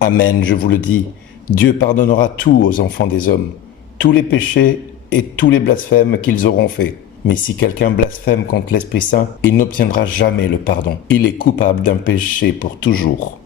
Amen, je vous le dis, Dieu pardonnera tout aux enfants des hommes, tous les péchés et tous les blasphèmes qu'ils auront faits. Mais si quelqu'un blasphème contre l'Esprit Saint, il n'obtiendra jamais le pardon. Il est coupable d'un péché pour toujours.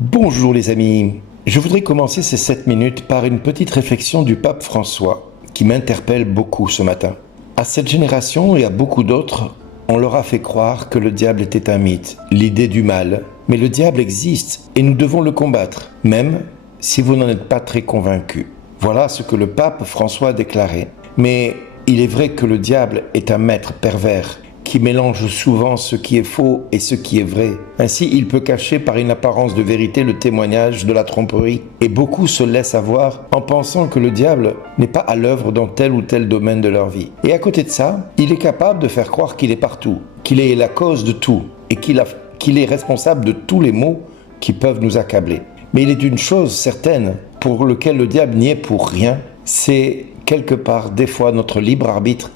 Bonjour les amis, je voudrais commencer ces 7 minutes par une petite réflexion du pape François qui m'interpelle beaucoup ce matin. À cette génération et à beaucoup d'autres, on leur a fait croire que le diable était un mythe, l'idée du mal. Mais le diable existe et nous devons le combattre, même si vous n'en êtes pas très convaincus. Voilà ce que le pape François a déclaré. Mais il est vrai que le diable est un maître pervers qui mélange souvent ce qui est faux et ce qui est vrai. Ainsi, il peut cacher par une apparence de vérité le témoignage de la tromperie. Et beaucoup se laissent avoir en pensant que le diable n'est pas à l'œuvre dans tel ou tel domaine de leur vie. Et à côté de ça, il est capable de faire croire qu'il est partout, qu'il est la cause de tout et qu'il est responsable de tous les maux qui peuvent nous accabler. Mais il est une chose certaine pour laquelle le diable n'y est pour rien, c'est quelque part des fois notre libre arbitre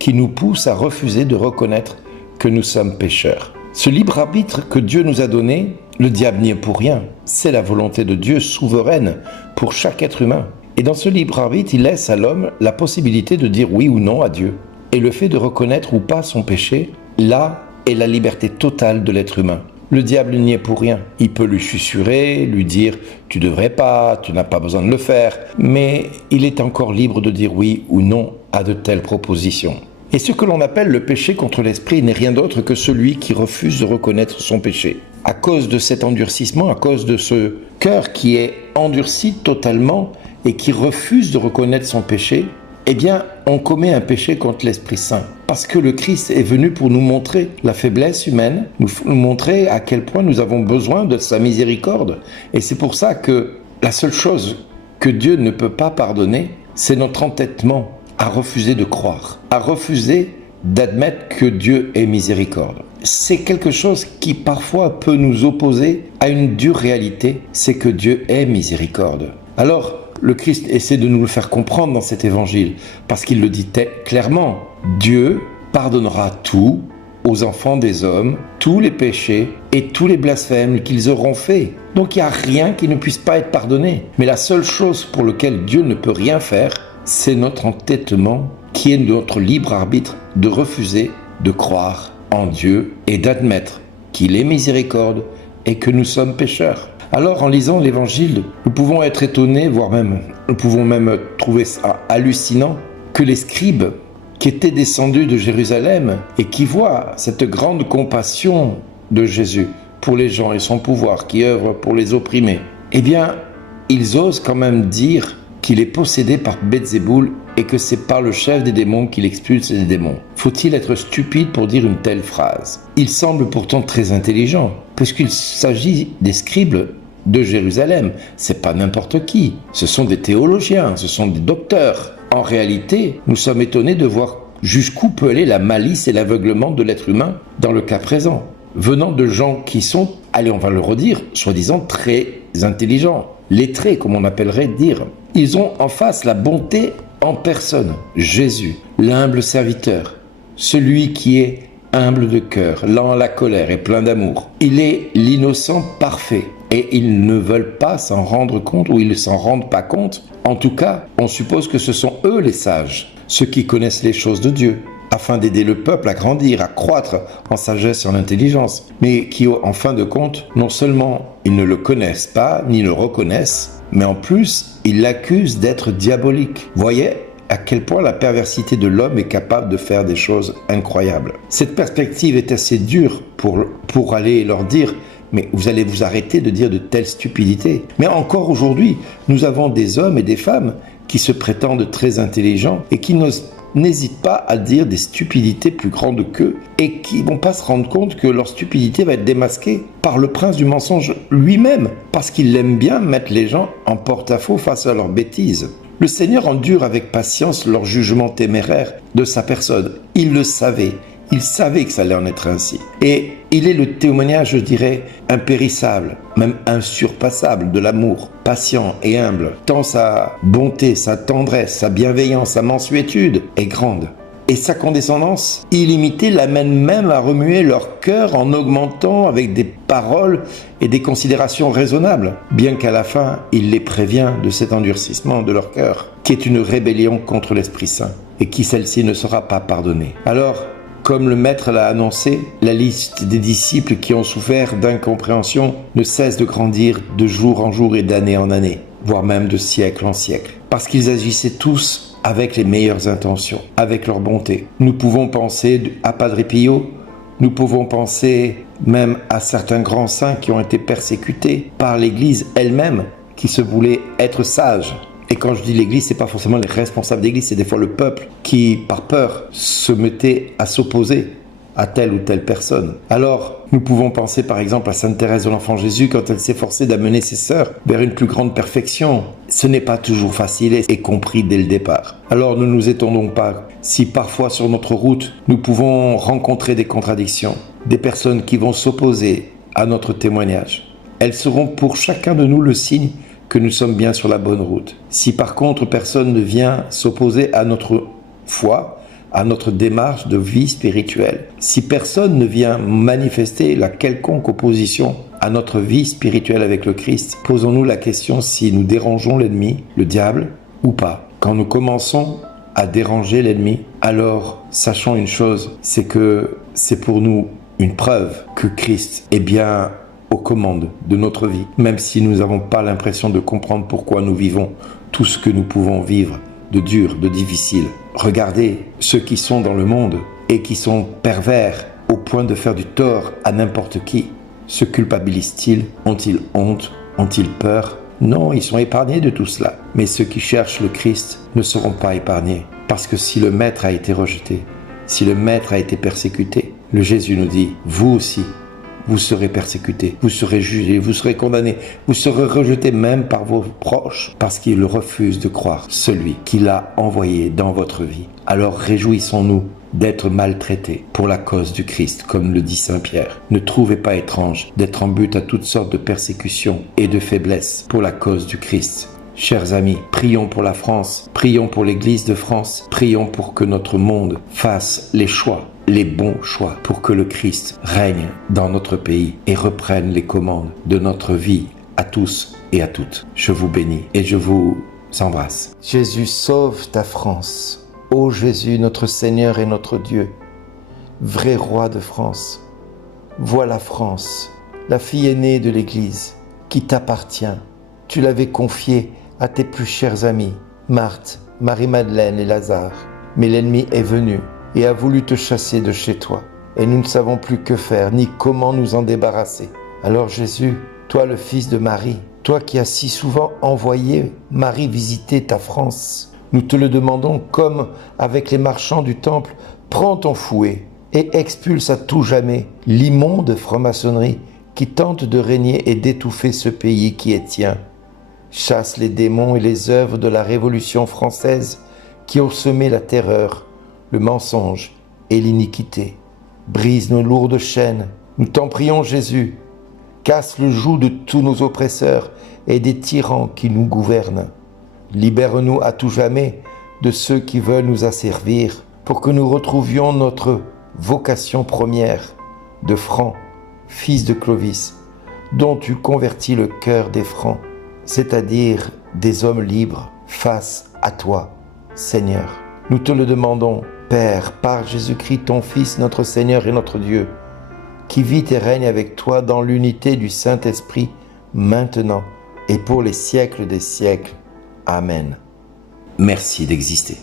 qui nous pousse à refuser de reconnaître que nous sommes pécheurs. Ce libre arbitre que Dieu nous a donné, le diable n'y est pour rien. C'est la volonté de Dieu souveraine pour chaque être humain. Et dans ce libre arbitre, il laisse à l'homme la possibilité de dire oui ou non à Dieu. Et le fait de reconnaître ou pas son péché, là est la liberté totale de l'être humain. Le diable n'y est pour rien. Il peut lui susurrer, lui dire « tu devrais pas, tu n'as pas besoin de le faire », mais il est encore libre de dire oui ou non à de telles propositions. Et ce que l'on appelle le péché contre l'esprit n'est rien d'autre que celui qui refuse de reconnaître son péché. À cause de cet endurcissement, à cause de ce cœur qui est endurci totalement et qui refuse de reconnaître son péché, eh bien, on commet un péché contre l'Esprit Saint. Parce que le Christ est venu pour nous montrer la faiblesse humaine, nous montrer à quel point nous avons besoin de sa miséricorde. Et c'est pour ça que la seule chose que Dieu ne peut pas pardonner, c'est notre entêtement à refuser de croire, à refuser d'admettre que Dieu est miséricorde. C'est quelque chose qui parfois peut nous opposer à une dure réalité, c'est que Dieu est miséricorde. Alors, le Christ essaie de nous le faire comprendre dans cet évangile, parce qu'il le dit clairement. Dieu pardonnera tout aux enfants des hommes, tous les péchés et tous les blasphèmes qu'ils auront faits. Donc il n'y a rien qui ne puisse pas être pardonné. Mais la seule chose pour laquelle Dieu ne peut rien faire, c'est notre entêtement, qui est notre libre arbitre de refuser de croire en Dieu et d'admettre qu'il est miséricorde et que nous sommes pécheurs. Alors, en lisant l'Évangile, nous pouvons être étonnés, voire même, nous pouvons même trouver ça hallucinant, que les scribes qui étaient descendus de Jérusalem et qui voient cette grande compassion de Jésus pour les gens et son pouvoir qui œuvre pour les opprimés, eh bien, ils osent quand même dire qu'il est possédé par Belzéboul et que c'est par le chef des démons qu'il expulse les démons. Faut-il être stupide pour dire une telle phrase? Il semble pourtant très intelligent, puisqu'il s'agit des scribes de Jérusalem. C'est pas n'importe qui. Ce sont des théologiens, ce sont des docteurs. En réalité, nous sommes étonnés de voir jusqu'où peut aller la malice et l'aveuglement de l'être humain dans le cas présent, venant de gens qui sont, allez, on va le redire, soi-disant très intelligents, lettrés, comme on appellerait dire. Ils ont en face la bonté en personne, Jésus, l'humble serviteur, celui qui est humble de cœur, lent à la colère et plein d'amour. Il est l'innocent parfait et ils ne veulent pas s'en rendre compte ou ils ne s'en rendent pas compte. En tout cas, on suppose que ce sont eux les sages, ceux qui connaissent les choses de Dieu, afin d'aider le peuple à grandir, à croître en sagesse et en intelligence, mais qui, en fin de compte, non seulement ils ne le connaissent pas, ni le reconnaissent, mais en plus, ils l'accusent d'être diabolique. Voyez à quel point la perversité de l'homme est capable de faire des choses incroyables. Cette perspective est assez dure pour aller leur dire « mais vous allez vous arrêter de dire de telles stupidités ». Mais encore aujourd'hui, nous avons des hommes et des femmes qui se prétendent très intelligents et qui n'osent n'hésitent pas à dire des stupidités plus grandes qu'eux et qui vont pas se rendre compte que leur stupidité va être démasquée par le prince du mensonge lui-même, parce qu'il aime bien mettre les gens en porte-à-faux face à leurs bêtises. Le Seigneur endure avec patience leur jugement téméraire de sa personne. Il le savait. Il savait que ça allait en être ainsi. Et il est le témoignage, je dirais, impérissable, même insurpassable de l'amour, patient et humble, tant sa bonté, sa tendresse, sa bienveillance, sa mansuétude est grande. Et sa condescendance illimitée l'amène même à remuer leur cœur en augmentant avec des paroles et des considérations raisonnables, bien qu'à la fin, il les prévient de cet endurcissement de leur cœur, qui est une rébellion contre l'Esprit Saint, et qui celle-ci ne sera pas pardonnée. Alors, comme le Maître l'a annoncé, la liste des disciples qui ont souffert d'incompréhension ne cesse de grandir de jour en jour et d'année en année, voire même de siècle en siècle, parce qu'ils agissaient tous avec les meilleures intentions, avec leur bonté. Nous pouvons penser à Padre Pio, nous pouvons penser même à certains grands saints qui ont été persécutés par l'Église elle-même, qui se voulait être sage. Et quand je dis l'Église, c'est pas forcément les responsables d'Église, c'est des fois le peuple qui, par peur, se mettait à s'opposer à telle ou telle personne. Alors, nous pouvons penser par exemple à Sainte Thérèse de l'Enfant Jésus quand elle s'efforçait d'amener ses sœurs vers une plus grande perfection. Ce n'est pas toujours facile et compris dès le départ. Alors ne nous étonnons pas si parfois sur notre route, nous pouvons rencontrer des contradictions, des personnes qui vont s'opposer à notre témoignage. Elles seront pour chacun de nous le signe que nous sommes bien sur la bonne route. Si par contre personne ne vient s'opposer à notre foi, à notre démarche de vie spirituelle, si personne ne vient manifester la quelconque opposition à notre vie spirituelle avec le Christ, posons-nous la question si nous dérangeons l'ennemi, le diable, ou pas. Quand nous commençons à déranger l'ennemi, alors sachons une chose, c'est que c'est pour nous une preuve que Christ est bien aux commandes de notre vie, même si nous n'avons pas l'impression de comprendre pourquoi nous vivons tout ce que nous pouvons vivre de dur, de difficile. Regardez ceux qui sont dans le monde et qui sont pervers au point de faire du tort à n'importe qui. Se culpabilisent-ils? Ont-ils honte? Ont-ils peur? Non, ils sont épargnés de tout cela. Mais ceux qui cherchent le Christ ne seront pas épargnés. Parce que si le Maître a été rejeté, si le Maître a été persécuté, le Jésus nous dit, vous aussi, vous serez persécutés, vous serez jugés, vous serez condamnés, vous serez rejetés même par vos proches parce qu'ils refusent de croire celui qui l'a envoyé dans votre vie. Alors réjouissons-nous d'être maltraités pour la cause du Christ, comme le dit Saint Pierre. Ne trouvez pas étrange d'être en but à toutes sortes de persécutions et de faiblesses pour la cause du Christ. Chers amis, prions pour la France, prions pour l'Église de France, prions pour que notre monde fasse les choix, les bons choix, pour que le Christ règne dans notre pays et reprenne les commandes de notre vie à tous et à toutes. Je vous bénis et je vous embrasse. Jésus, sauve ta France. Ô Jésus, notre Seigneur et notre Dieu, vrai roi de France, vois la France, la fille aînée de l'Église, qui t'appartient. Tu l'avais confiée à tes plus chers amis, Marthe, Marie-Madeleine et Lazare. Mais l'ennemi est venu et a voulu te chasser de chez toi. Et nous ne savons plus que faire, ni comment nous en débarrasser. Alors Jésus, toi le fils de Marie, toi qui as si souvent envoyé Marie visiter ta France, nous te le demandons comme avec les marchands du temple, prends ton fouet et expulse à tout jamais l'immonde franc-maçonnerie qui tente de régner et d'étouffer ce pays qui est tien. Chasse les démons et les œuvres de la Révolution française qui ont semé la terreur, le mensonge et l'iniquité. Brise nos lourdes chaînes, nous t'en prions Jésus. Casse le joug de tous nos oppresseurs et des tyrans qui nous gouvernent. Libère-nous à tout jamais de ceux qui veulent nous asservir pour que nous retrouvions notre vocation première de Franc, fils de Clovis, dont tu convertis le cœur des Francs, c'est-à-dire des hommes libres face à toi, Seigneur. Nous te le demandons, Père, par Jésus-Christ, ton Fils, notre Seigneur et notre Dieu, qui vit et règne avec toi dans l'unité du Saint-Esprit, maintenant et pour les siècles des siècles. Amen. Merci d'exister.